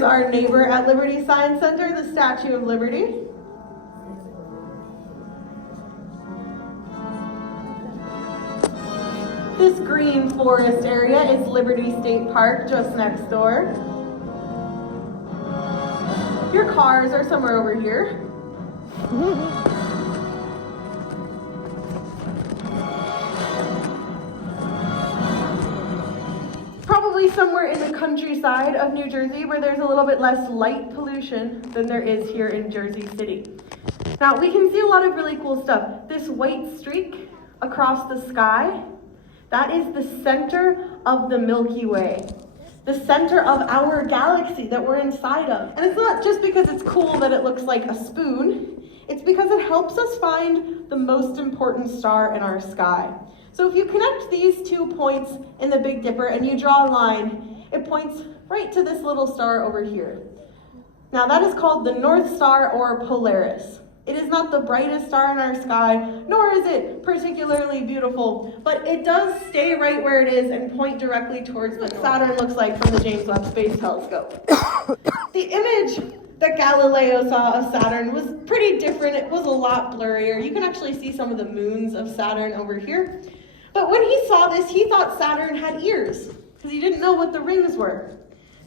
Here's our neighbor at Liberty Science Center, the Statue of Liberty. This green forest area is Liberty State Park, just next door. Your cars are somewhere over here. Probably somewhere in the countryside of New Jersey where there's a little bit less light pollution than there is here in Jersey City. Now we can see a lot of really cool stuff. This white streak across the sky, that is the center of the Milky Way. The center of our galaxy that we're inside of. And it's not just because it's cool that it looks like a spoon, it's because it helps us find the most important star in our sky. So if you connect these 2 points in the Big Dipper and you draw a line, it points right to this little star over here. Now that is called the North Star or Polaris. It is not the brightest star in our sky, nor is it particularly beautiful, but it does stay right where it is and point directly towards what Saturn looks like from the James Webb Space Telescope. The image that Galileo saw of Saturn was pretty different. It was a lot blurrier. You can actually see some of the moons of Saturn over here. But when he saw this, he thought Saturn had ears, because he didn't know what the rings were.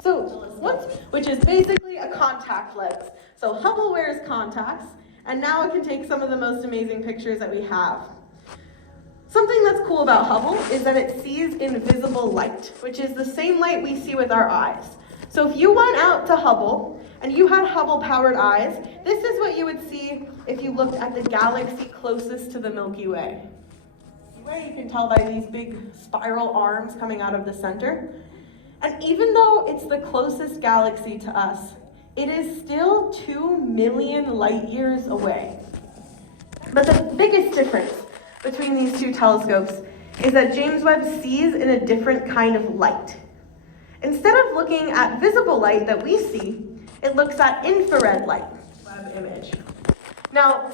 Which is basically a contact lens. So Hubble wears contacts, and now it can take some of the most amazing pictures that we have. Something that's cool about Hubble is that it sees invisible light, which is the same light we see with our eyes. So if you went out to Hubble and you had Hubble-powered eyes, this is what you would see if you looked at the galaxy closest to the Milky Way. You can tell by these big spiral arms coming out of the center. And even though it's the closest galaxy to us, it is still 2 million light years away. But the biggest difference between these two telescopes is that James Webb sees in a different kind of light. Instead of looking at visible light that we see, it looks at infrared light, Webb image. Now,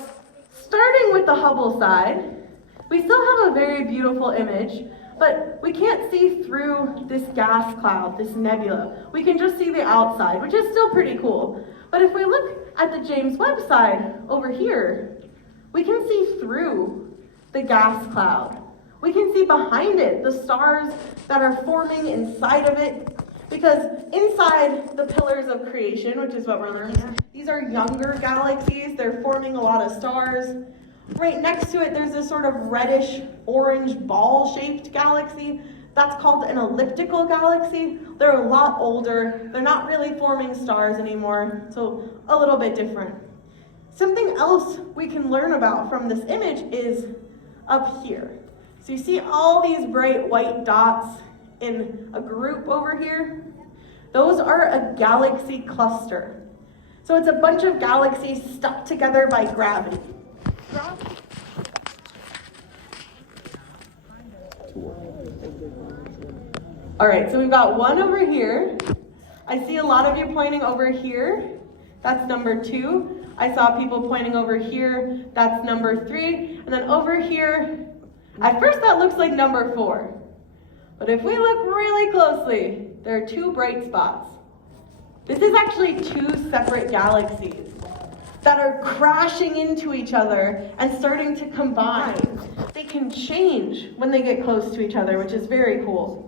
starting with the Hubble side, we still have a very beautiful image, but we can't see through this gas cloud, this nebula. We can just see the outside, which is still pretty cool. But if we look at the James Webb side over here, we can see through the gas cloud. We can see behind it the stars that are forming inside of it, because inside the pillars of creation, which is what we're learning, these are younger galaxies. They're forming a lot of stars. Right next to it, there's this sort of reddish orange ball-shaped galaxy. That's called an elliptical galaxy. They're a lot older. They're not really forming stars anymore, so a little bit different. Something else we can learn about from this image is up here. So you see all these bright white dots in a group over here? Those are a galaxy cluster. So it's a bunch of galaxies stuck together by gravity. All right, so we've got one over here. I see a lot of you pointing over here. That's number 2. I saw people pointing over here. That's number 3. And then over here, at first that looks like number 4. But if we look really closely, there are 2 bright spots. This is actually 2 separate galaxies that are crashing into each other and starting to combine. They can change when they get close to each other, which is very cool.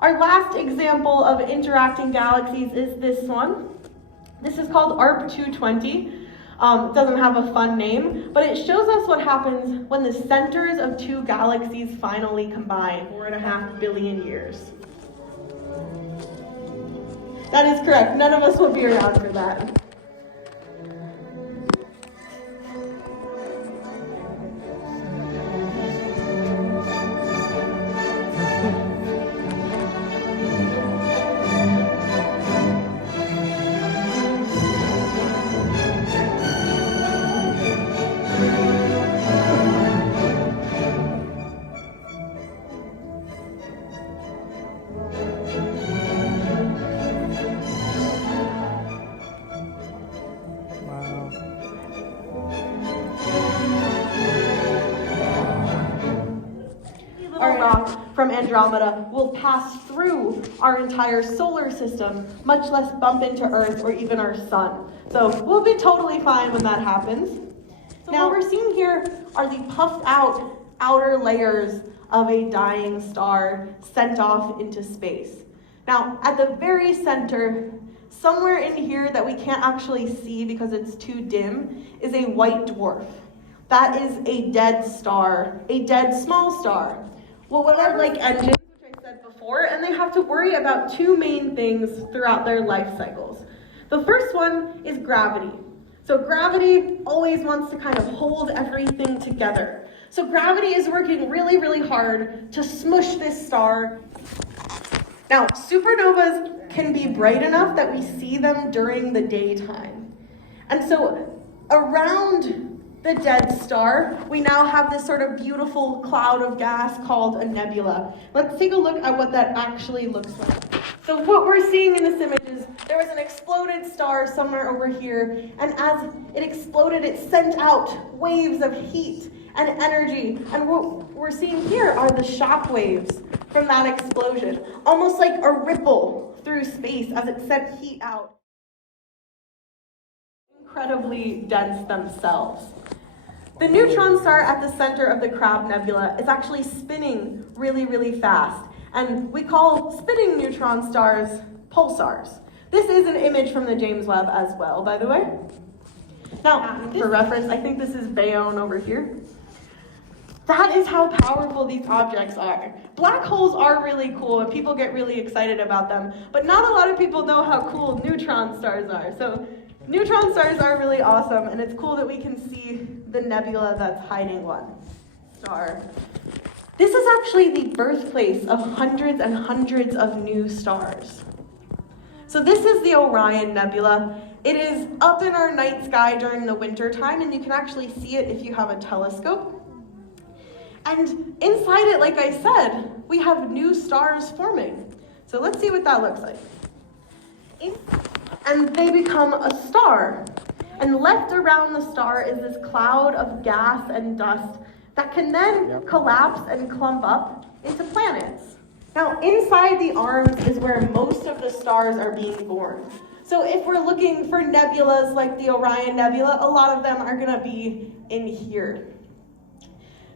Our last example of interacting galaxies is this one. This is called ARP 220. It doesn't have a fun name, but it shows us what happens when the centers of 2 galaxies finally combine, 4.5 billion years. That is correct. None of us will be around for that. from Andromeda will pass through our entire solar system, much less bump into Earth or even our sun. So we'll be totally fine when that happens. So now, what we're seeing here are the puffed out outer layers of a dying star sent off into space. Now, at the very center, somewhere in here that we can't actually see because it's too dim, is a white dwarf. That is a dead star, a dead small star. Well, what are like engines, which I said before, and they have to worry about two main things throughout their life cycles. The first one is gravity. So gravity always wants to kind of hold everything together. So gravity is working really, really hard to smush this star. Now, supernovas can be bright enough that we see them during the daytime. And so around the dead star, we now have this sort of beautiful cloud of gas called a nebula. Let's take a look at what that actually looks like. So what we're seeing in this image is there was an exploded star somewhere over here, and as it exploded, it sent out waves of heat and energy. And what we're seeing here are the shock waves from that explosion, almost like a ripple through space as it sent heat out. Incredibly dense themselves. The neutron star at the center of the Crab Nebula is actually spinning really, really fast. And we call spinning neutron stars pulsars. This is an image from the James Webb as well, by the way. Now, for reference, I think this is Bayonne over here. That is how powerful these objects are. Black holes are really cool and people get really excited about them, but not a lot of people know how cool neutron stars are. So neutron stars are really awesome, and it's cool that we can see the nebula that's hiding one star. This is actually the birthplace of hundreds and hundreds of new stars. So this is the Orion Nebula. It is up in our night sky during the winter time, and you can actually see it if you have a telescope. And inside it, like I said, we have new stars forming. So let's see what that looks like. And they become a star. And left around the star is this cloud of gas and dust that can then collapse and clump up into planets. Now, inside the arms is where most of the stars are being born. So if we're looking for nebulas like the Orion Nebula, a lot of them are going to be in here.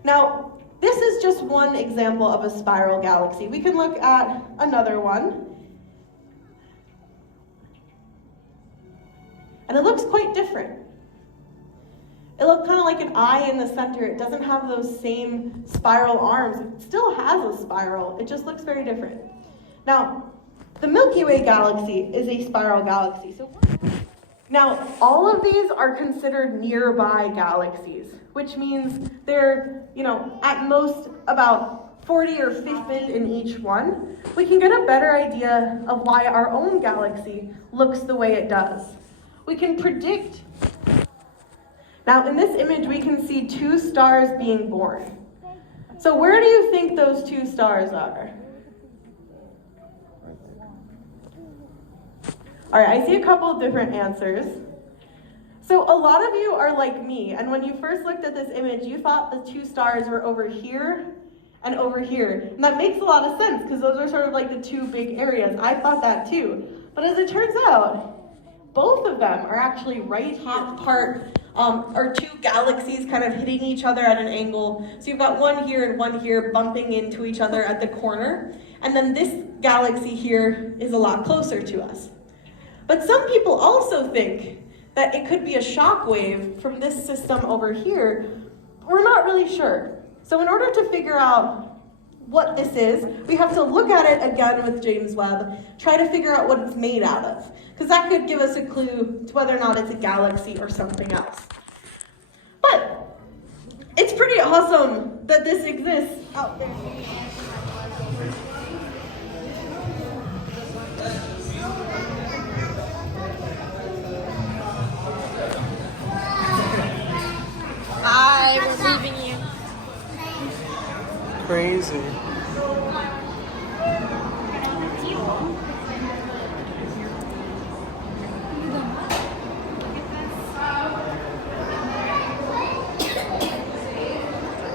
Now, this is just one example of a spiral galaxy. We can look at another one. And it looks quite different. It looks kind of like an eye in the center. It doesn't have those same spiral arms. It still has a spiral. It just looks very different. Now, the Milky Way galaxy is a spiral galaxy. Now, all of these are considered nearby galaxies, which means they're, at most about 40 or 50 in each one. We can get a better idea of why our own galaxy looks the way it does. We can predict. Now, in this image, we can see two stars being born. So where do you think those two stars are? All right, I see a couple of different answers. So a lot of you are like me, and when you first looked at this image, you thought the two stars were over here and over here. And that makes a lot of sense, because those are sort of like the two big areas. I thought that too. But as it turns out, both of them are actually right top part, are two galaxies kind of hitting each other at an angle. So you've got one here and one here bumping into each other at the corner. And then this galaxy here is a lot closer to us. But some people also think that it could be a shock wave from this system over here. We're not really sure. So in order to figure out what this is, we have to look at it again with James Webb, try to figure out what it's made out of, because that could give us a clue to whether or not it's a galaxy or something else. But it's pretty awesome that this exists out there. Bye, we're leaving you. Crazy.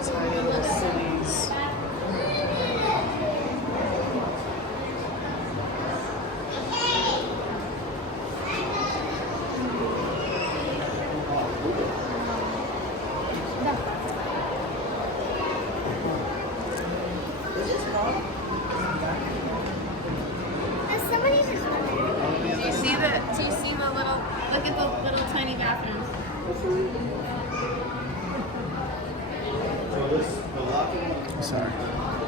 Tiny little cities. Sorry.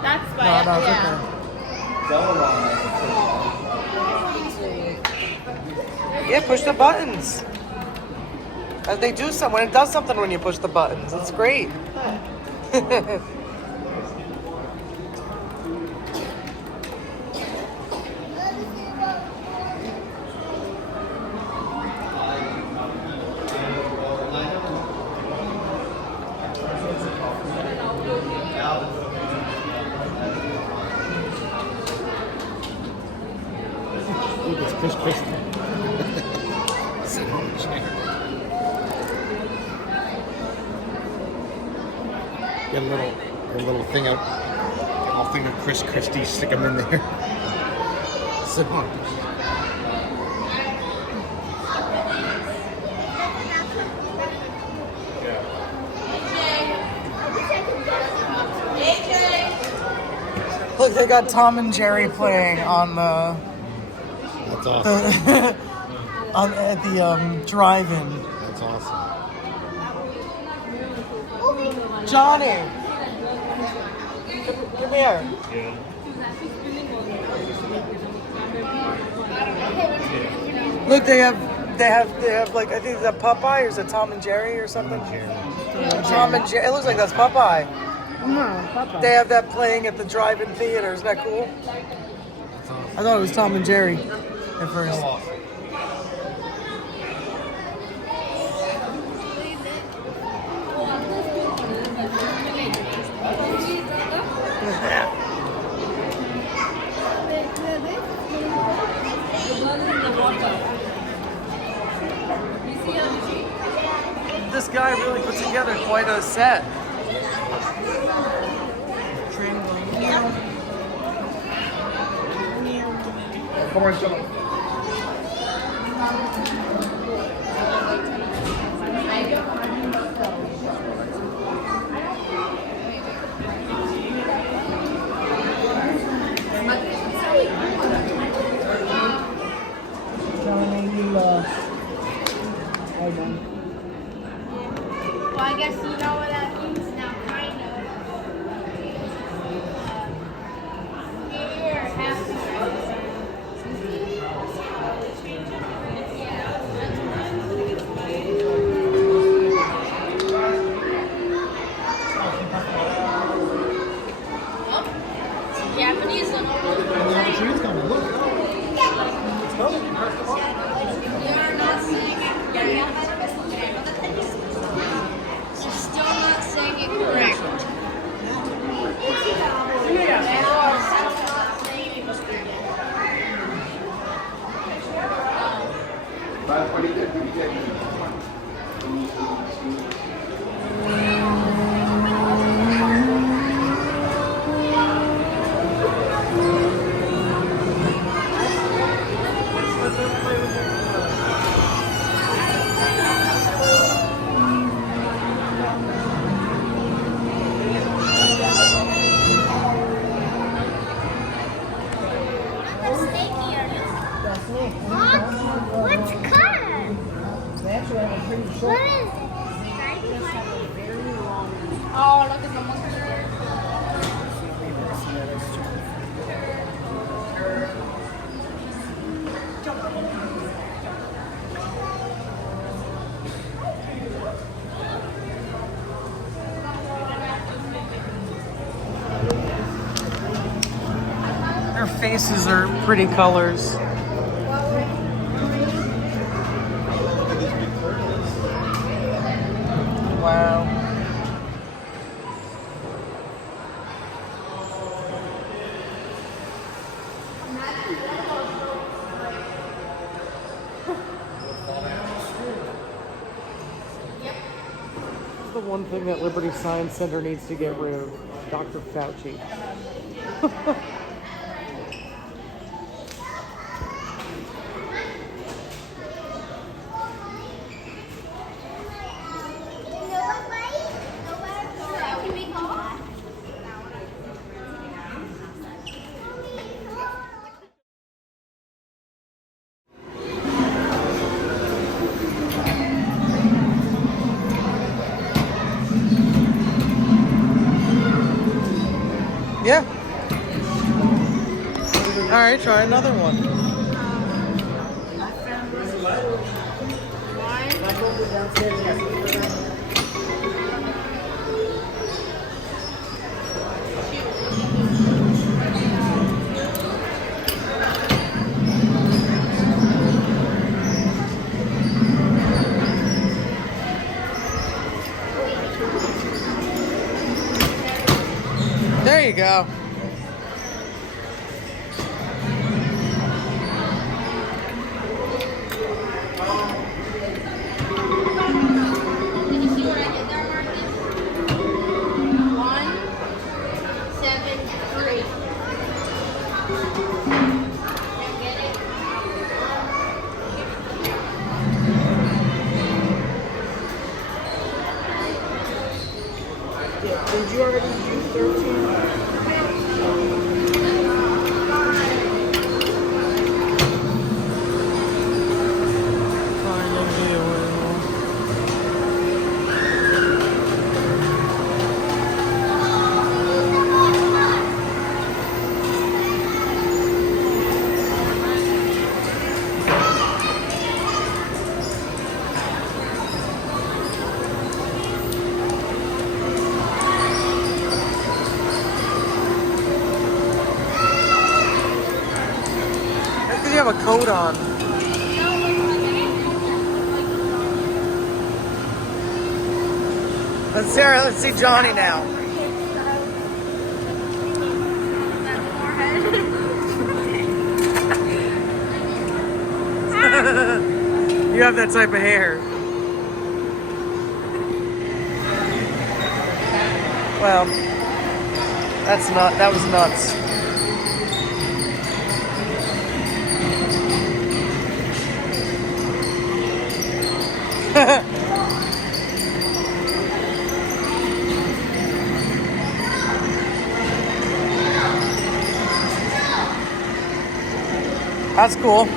That's why. No, it's Yeah. okay. Yeah, push the buttons. They do something. When it does something when you push the buttons. It's great. Look, it's Chris Christie. Sitting on the chair. Get a little thing out. Get a little thing of Chris Christie, stick him in there. Sit on it. Look, they got Tom and Jerry playing on the That's awesome. at the drive-in. That's awesome. Johnny, come here. Look, they have like, I think it's a Popeye, or is it Tom and Jerry or something? Tom and Jerry. It looks like that's Popeye. They have that playing at the drive-in theater. Isn't that cool? I thought it was Tom and Jerry at first. This guy really put together quite a set. Come on, show. Well, I guess you know what that means now, kind of. Here, have Japanese one. She's coming. Look. You're not saying it. You're still not saying it correct. What's color? What is it? Oh, look at the monkey. Their faces are pretty colors. Wow. This is the one thing that Liberty Science Center needs to get rid of. Dr. Fauci. Yeah. All right, try another one. There you go. Did you see what I did there, Marcus? 173. Get it? Did you already do 13? Because you have a coat on. Sarah, let's see Johnny now. You have that type of hair. Well, that was nuts. That's cool.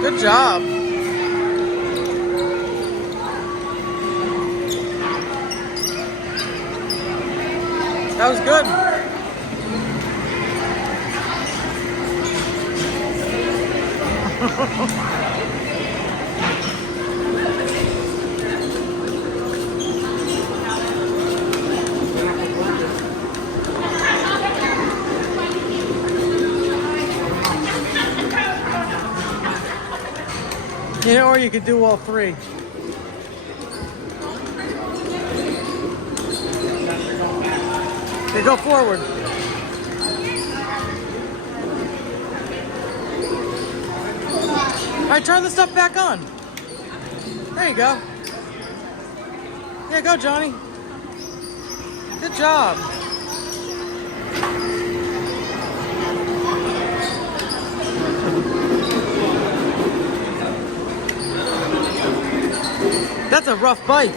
Good job. That was good. You know, or you could do all three. Okay, go forward. All right, turn the stuff back on. There you go. Yeah, go, Johnny. Good job. That's a rough bike.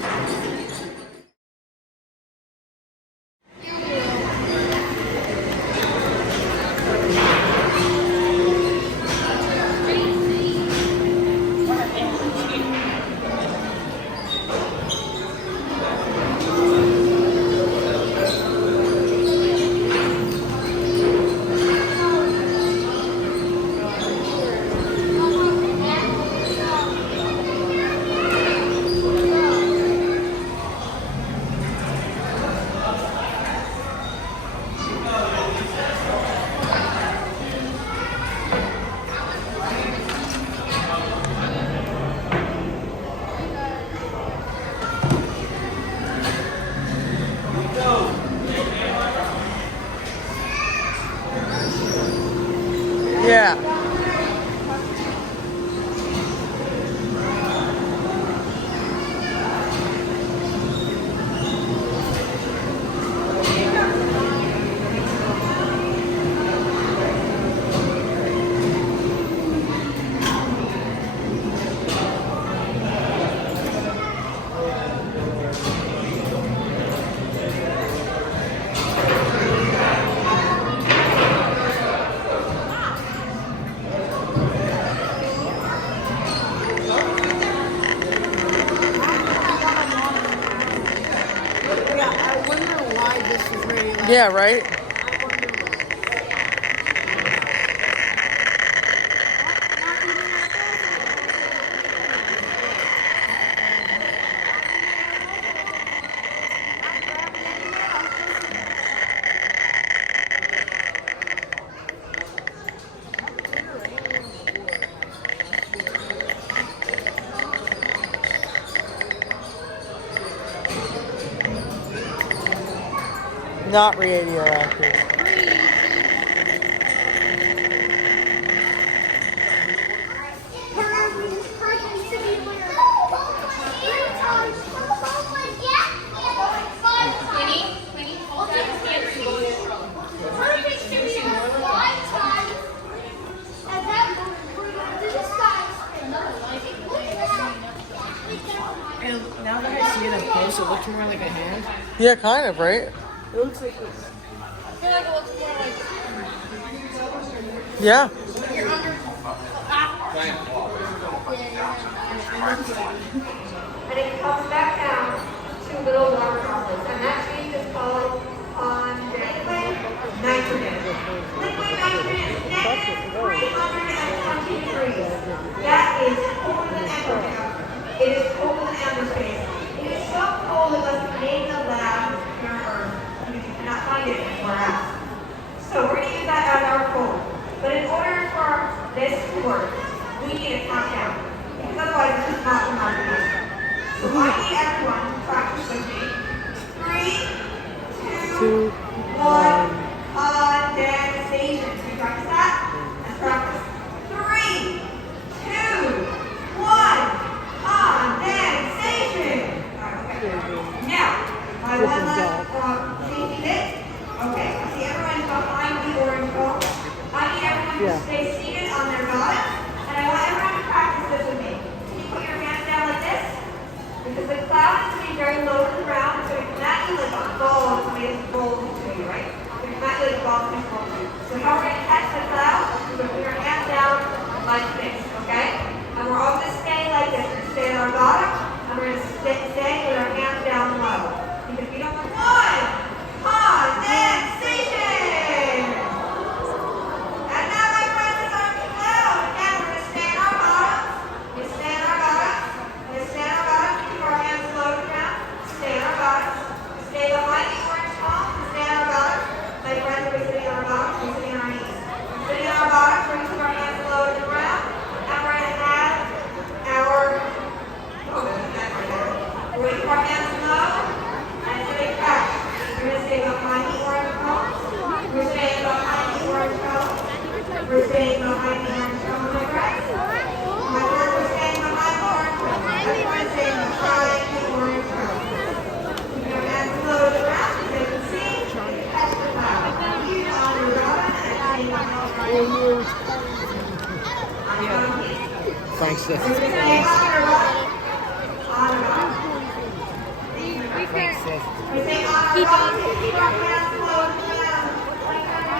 Yeah. Yeah, right? Not radioactive. And now that I see it up close, it looks more like a hand. Yeah, kind of, right? It looks like a... I feel like it looks more like Yeah. And it comes back down to little water droplets. And that change is called on liquid nitrogen. Liquid nitrogen is negative 320 degrees. That is colder than amber. It is colder than amber space. It is so cold it must be made in a lab here on Earth. You cannot find it anywhere else. So we're going to use that as our cold. But in order for this to work, we need a countdown. Because otherwise it's just not going to happen. So I need everyone to practice with me. 3, 2, 1, condensation. Can you practice that? Let's practice. 3, 2, 1, condensation. Alright, okay. Now, my one last safety bit. Okay, I see everyone behind the orange ball. I need everyone to stay seated on their bottom. And I want everyone to practice this with me. Can you put your hands down like this? Because the cloud is going to be very low to the ground, so it can act you like a ball if somebody has rolled into you, right? So it can act you like a ball if rolled into you. So how we're going to catch the cloud is we're going to put your hands down like this, okay? And we're all going to stay like this. We're going to stay at our bottom, and we're going to stay with our hands down low. Because we don't want one condensation! And now, my friends, it's on the cloud. Again, we're going to stay in our bottoms. We stay in our bottoms. We stay in our bottoms. Keep our hands low to the ground. Stay in our bottoms. Stay behind the orange palm. Stay in our bottoms. My friends, we're sitting on our bottoms. We're sitting on our knees. We're sitting on our bottoms. We're going to keep our hands low to the ground. And we're going to have our... Oh, there's a neck right there. We're going to keep our hands low. And it's a big catch. We're going to stay behind the orange palm. We're staying behind the orange palm. We're staying behind the orange palm, my friends. My friends, we're staying behind the orange palm. Everyone's staying behind the orange palm. Keep your hands low to the ground, as you can see. Catch the cloud. Keep on your bottom and stay behind the orange palm. Thanks, Steph. We're staying on our bottom. On our bottom. We stay on our bottom. Keep our hands low to the ground. Like that.